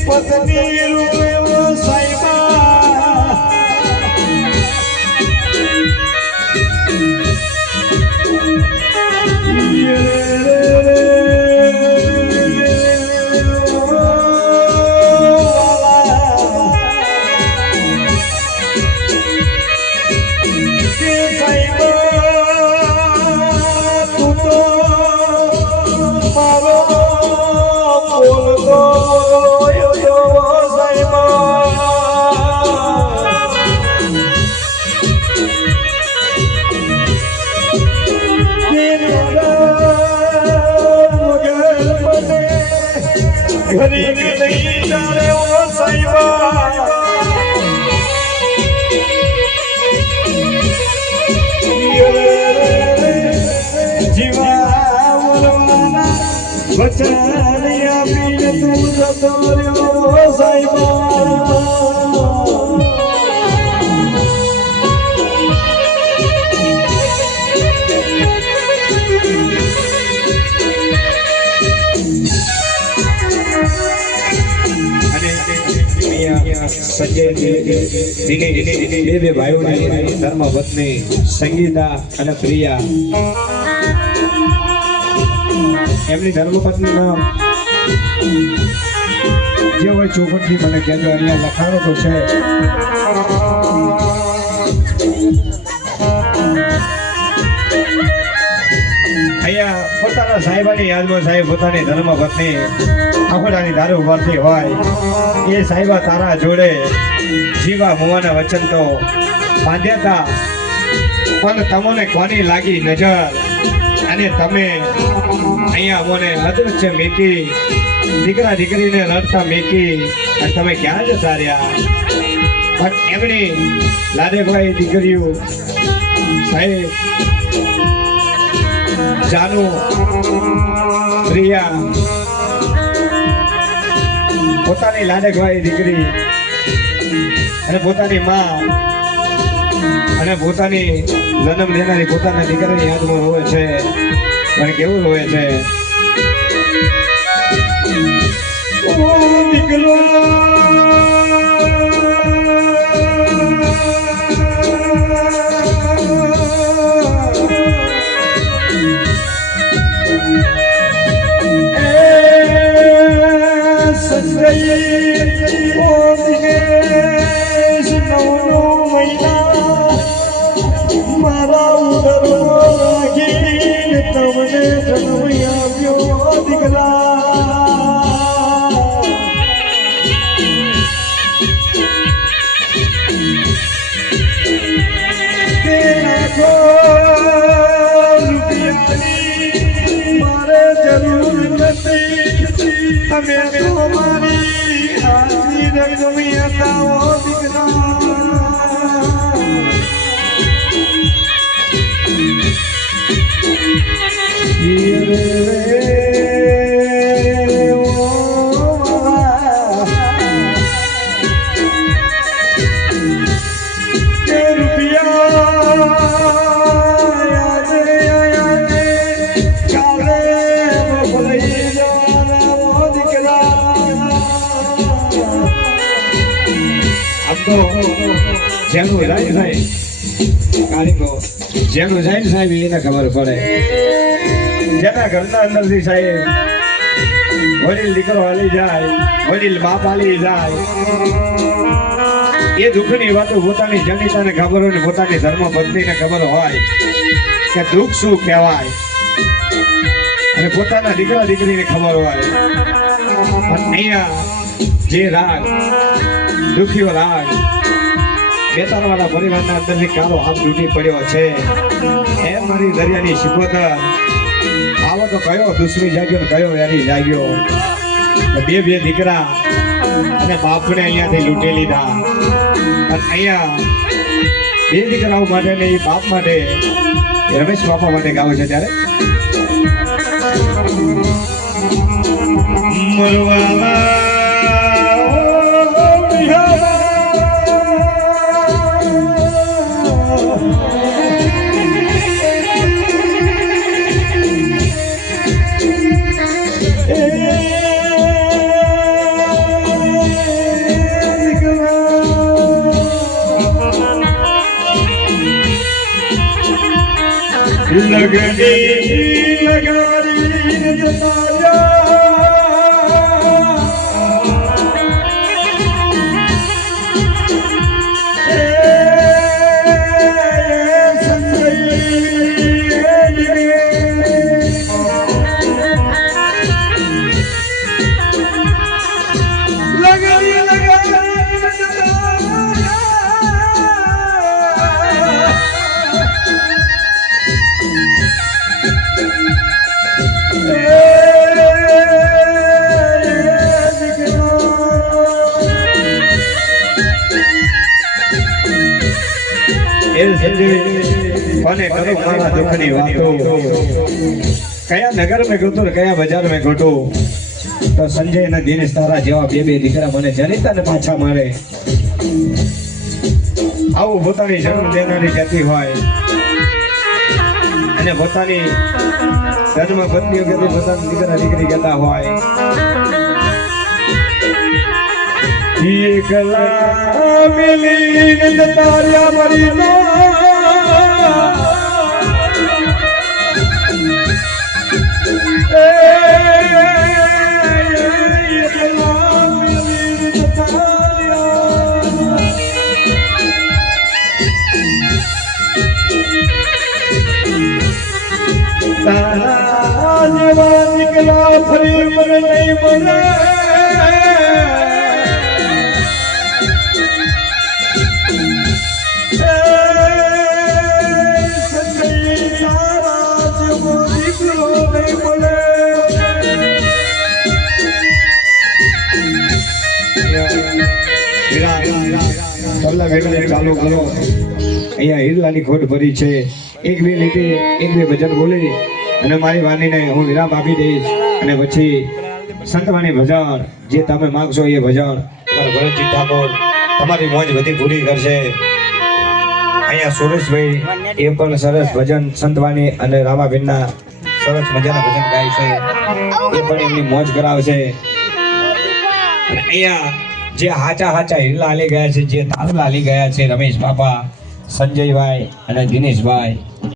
પત્ની રૂપે સાઈબા ઘરી નહીં ચાલે ઓ સાઈબા જીવા વરવાના વચન આપીને તું જતો રહ્યો સાઈબા સંજય બે ભાઈઓની ધર્મ પત્ની સંગીતા અને પ્રિયા એમની ધર્મપત્ની નામ જે હોય ચોખટથી મને કહેજો અહીંયા લખાણો તો છે અહીંયા પોતાના સાહેબાની યાદમાં સાહેબ પોતાની ધર્મપત્ની આખોડાની દારૂ ભરતી હોય એ સાહેબા તારા જોડે જીવા મુવાના વચન તો બાંધ્યા હતા પણ તમને કોની લાગી નજર અને તમે અહીંયા મને અદૃશ્ય મેકી દીકરા દીકરીને લડતા મેકી અને તમે ક્યાં જતા રહ્યા પણ એમની લાદેભાઈ દીકરીઓ સાહેબ જાનુ પ્રિયા પોતાની લાડકવાળી દીકરી અને પોતાની માં અને પોતાની જન્મ દેનારી પોતાના દીકરાની યાદમાં હોય છે પણ કેવું હોય છે દીકરો મારા ઉદર રાખીને તમને જન્મ આપ્યો દીકરા મારે જરૂર નથી તમે મારી આજી જન્મ હતા દીકરા જેનું જાય સાહેબ કારીગો જેનું જાય ને સાહેબ એને ખબર પડે જેના ઘરના અંદરથી સાહેબ વડીલ દીકરો હાલી જાય વડીલ બાપ હાલી જાય એ દુઃખની વાતો પોતાની જનિતાને ખબર હોય ને પોતાની ધર્મ પત્નીને ખબર હોય કે દુઃખ શું કહેવાય અને પોતાના દીકરા દીકરીને ખબર હોય પણ અહીંયા જે રાગ દુઃખીઓ રાગ બેતારવાળા પરિવારના અંદરથી કાળો હાથ તૂટી પડ્યો છે એ મારી દરિયાની શિકોતર આવો તો કયો દુશ્મની જાગ્યો ને કયો યારી જાગ્યો બે દીકરા અને બાપને અહીંયાથી લૂંટી લીધા અને અહીંયા બે દીકરાઓ માટે ને એ બાપ માટે રમેશ બાપા માટે ગાવે છે ત્યારે મરવાલા લગની લગાડીને જતા કોને કરું મારા દુઃખની વાતો કયા નગર મેં ગોતો ને કયા બજાર મેં ગોતો તો સંજય અને દિનેશ તારા જેવા બે દીકરા મને જનિતા ને પાછા મારે આવું પોતાની જન્મ દેનારી જતી હોય અને પોતાની ધર્મ પત્નીઓ કે પોતાની દીકરા દીકરી કહેતા હોય એકલા મિલીને તાર્યા મરી નીકળા ફરી મને નહીં મળે ચાલુ કરો અહીંયા હીરલાની ખોટ ભરી છે એક બે લીટી એક બે ભજન બોલી અને મારી વાણીને હું વિરામ આપી દઈશ અને પછી સંતવાણી ભજન જે તમે માંગશો એ ભજન તમારા ભરતજી ઠાકોર તમારી મોજ બધી પૂરી કરશે અહીંયા સુરેશભાઈ એ પણ સરસ ભજન સંતવાણી અને રામાબેનના સરસ મજાના ભજન ગાય છે એ પણ એમની મોજ કરાવશે અને અહીંયા જે હાચા હીરલા હાલી ગયા છે જે તાલ હાલી ગયા છે રમેશ બાપા સંજયભાઈ અને દિનેશભાઈ